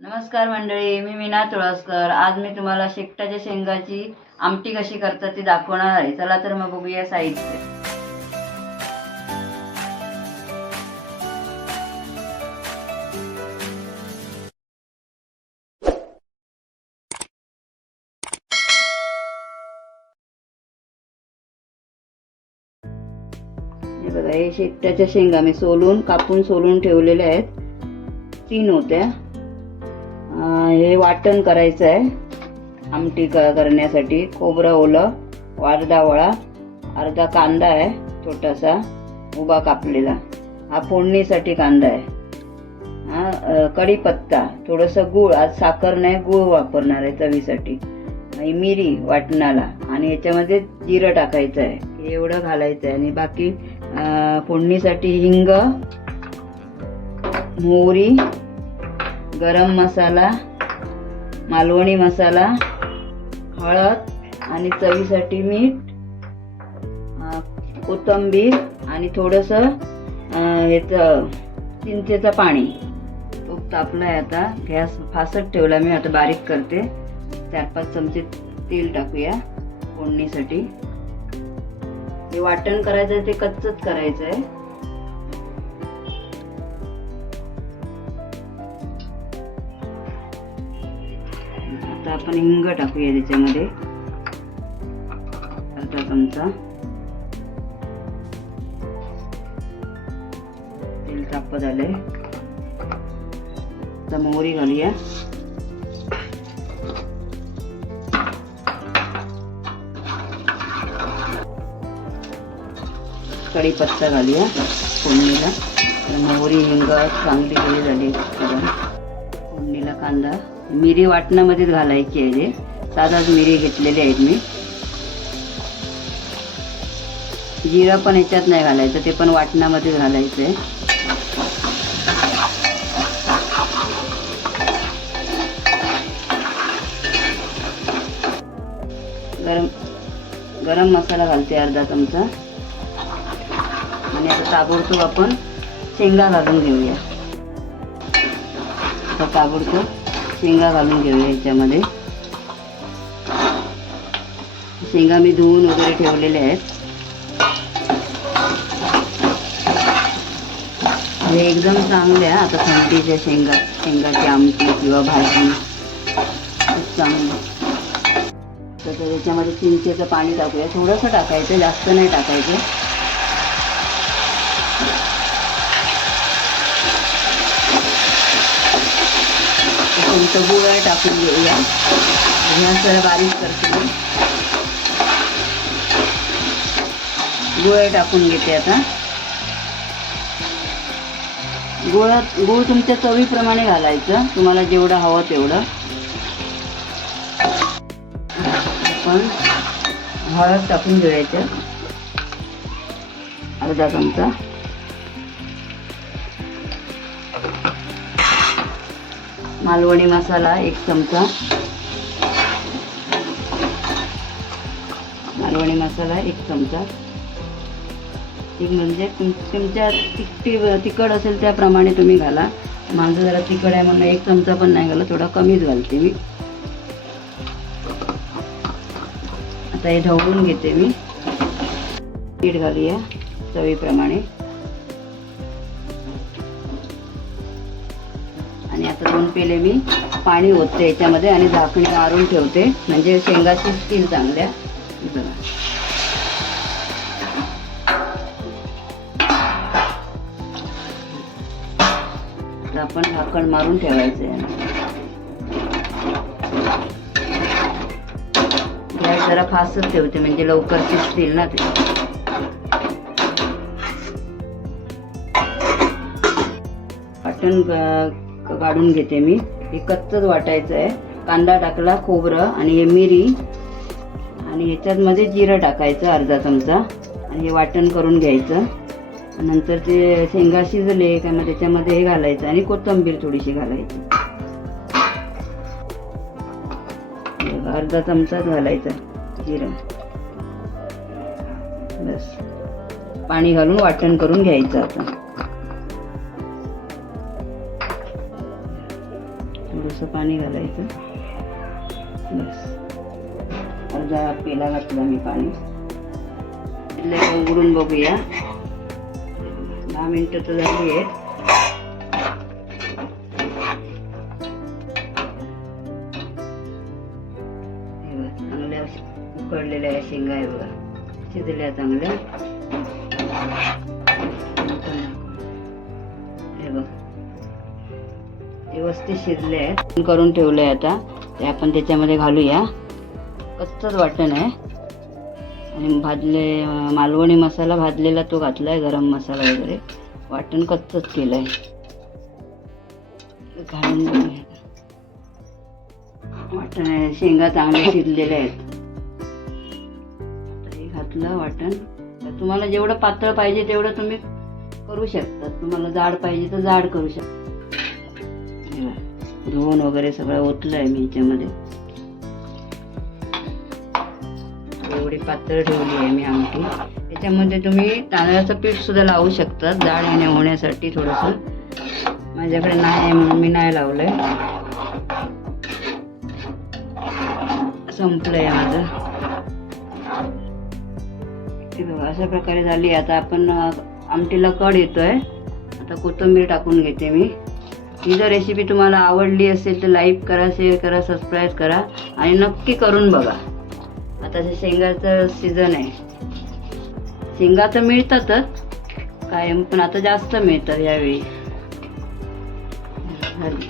नमस्कार मंडळी, मी मीना तुळसकर. आज मी तुम्हाला शेकटाच्या शेंगाची आमटी कशी करतात ती दाखवणार आहे. चला तर मग बघूया साहित्य. हे बघा, हे शेकटाच्या शेंगा मी कापून सोलून ठेवलेल्या आहेत. 3 होत्या. हे वाटण करायचं आहे आमटी करण्यासाठी. खोबरं ओलं, अर्धा वळा, अर्धा कांदा आहे छोटासा उभा कापलेला. हा फोडणीसाठी कांदा आहे. हा कढीपत्ता, थोडंसं गूळ, आज साखर नाही गूळ वापरणार आहे चवीसाठी. आणि मिरी वाटणाला, आणि याच्यामध्ये जिरं टाकायचं आहे. हे एवढं घालायचं आहे. आणि बाकी फोडणीसाठी हिंग, मोहरी, गरम मसाला, मालवणी मसाला, हळद आणि चवीसाठी मीठ, कोथिंबीर आणि थोडंसं चिंचेचं पाणी. तो तापलाय. आता गॅस फास्ट ठेवला मी. आता बारीक करते. 4-5 चमचे तेल टाकूया फोडणीसाठी. हे वाटण करायचं आहे ते कच्चच करायचं आहे. आता आपण हिंग टाकूया त्याच्यामध्ये, अर्धा चमचा. तेल तापत आलंय. आता मोहरी घालूया. कढीपत्ता घालूया फोडणीला. मोहरी हिंग चांगली गेली झाली. फोडणीला कांदा, मिरी वाटणामध्येच घालायची आहे. साधाच मिरी घेतलेली आहेत मी. जिरं पण ह्याच्यात नाही घालायचं, ते पण वाटणामध्येच घालायचं आहे. गरम मसाला घालते अर्धा चमचा. आणि आता ताबडतोब आपण शेंगा घालून घेऊया. आता ताबडतोब शेंगा घालून घेऊया याच्यामध्ये. शेंगा मी धुवून वगैरे ठेवलेले आहेत. हे एकदम चांगल्या आता थंडीच्या शेंगाची आमटी किंवा भाजी खूप चांगली. तर त्याच्यामध्ये चिंचेचं पाणी टाकूया. थोडंसं टाकायचं, जास्त नाही टाकायचं. तुमचं गुळ टाकून घेऊया. गॅस जरा बारीक करते. गुळ टाकून घेते आता. गुळ तुमच्या चवीप्रमाणे घालायचं, तुम्हाला जेवढं हवं तेवढं. पण हळद टाकून घ्यायचं अर्धा चमचा. मालवणी मसाला 1 चमचा. मालवणी मसाला 1 चमचा. म्हणजे तुमच्या तिखट असेल त्याप्रमाणे तुम्ही घाला. माझं जरा तिखट आहे म्हणून 1 चमचा पण नाही घाला, थोडा कमीच घालते मी. आता हे ढवळून घेते मी. मीठ घालूया चवीप्रमाणे. आणि आता 2 पेले मी पाणी ओतते याच्यामध्ये आणि झाकणी मारून ठेवते, म्हणजे शेंगा शिजतील चांगल्या. बघा, आता आपण झाकण मारून ठेवायचं आहे. गॅस जरा फास्टच ठेवते म्हणजे लवकर शिजतील ना ते. वाटण काढून घेते मी. हे कच्चच वाटायचं आहे. कांदा टाकला, खोबरं आणि हे मिरी, आणि ह्याच्यामध्ये जिरं टाकायचं अर्धा चमचा. आणि हे वाटण करून घ्यायचं. नंतर ते शेंगा शिजले का मग त्याच्यामध्ये हे घालायचं आणि कोथिंबीर थोडीशी घालायची. अर्धा चमचाच घालायचं जिरं. बस, पाणी घालून वाटण करून घ्यायचं. आता थोडंसं पाणी घालायचं. बस अर्धा पेला घातला मी पाणी. उघडून बघूया. 10 मिनिटं तर झाली आहेत. चांगल्या उकडलेल्या या शेंगा आहे बघा, शिजल्या चांगल्या. हे बघ व्यवस्थित शिजले आहेत. करून ठेवले आता ते आपण त्याच्यामध्ये घालूया. कच्चंच वाटण आहे आणि भाजले मालवणी मसाला भाजलेला तो घातलाय, गरम मसाला वगैरे. वाटण कच्चंच केलंय. घालून बघूया. वाटण आहे, शेंगा चांगल्या शिजलेल्या आहेत. हे घातलं वाटण. तर तुम्हाला जेवढं पातळ पाहिजे तेवढं तुम्ही करू शकता. तुम्हाला जाड पाहिजे तर जाड करू शकता. धुवून वगैरे सगळं ओतलंय मी ह्याच्यामध्ये. एवढी पातळ ठेवली आहे मी आमटी. त्याच्यामध्ये तुम्ही तांदळाचं पीठ सुद्धा लावू शकता जाड होण्यासाठी. थोडंसं माझ्याकडे नाही आहे म्हणून मी नाही लावलंय. संपलंय माझं. हे बघा अशा प्रकारे झाली. आता आपण आमटीला कड येतोय. आता कोथिंबीर टाकून घेते मी. ही जर रेसिपी तुम्हाला आवडली असेल तर लाईक करा, शेअर करा, सबस्क्राईब करा आणि नक्की करून बघा. आता शेंगाचं सीझन आहे. शेंगा तर मिळतातच कायम, पण आता जास्त मिळतात यावेळी. झाली.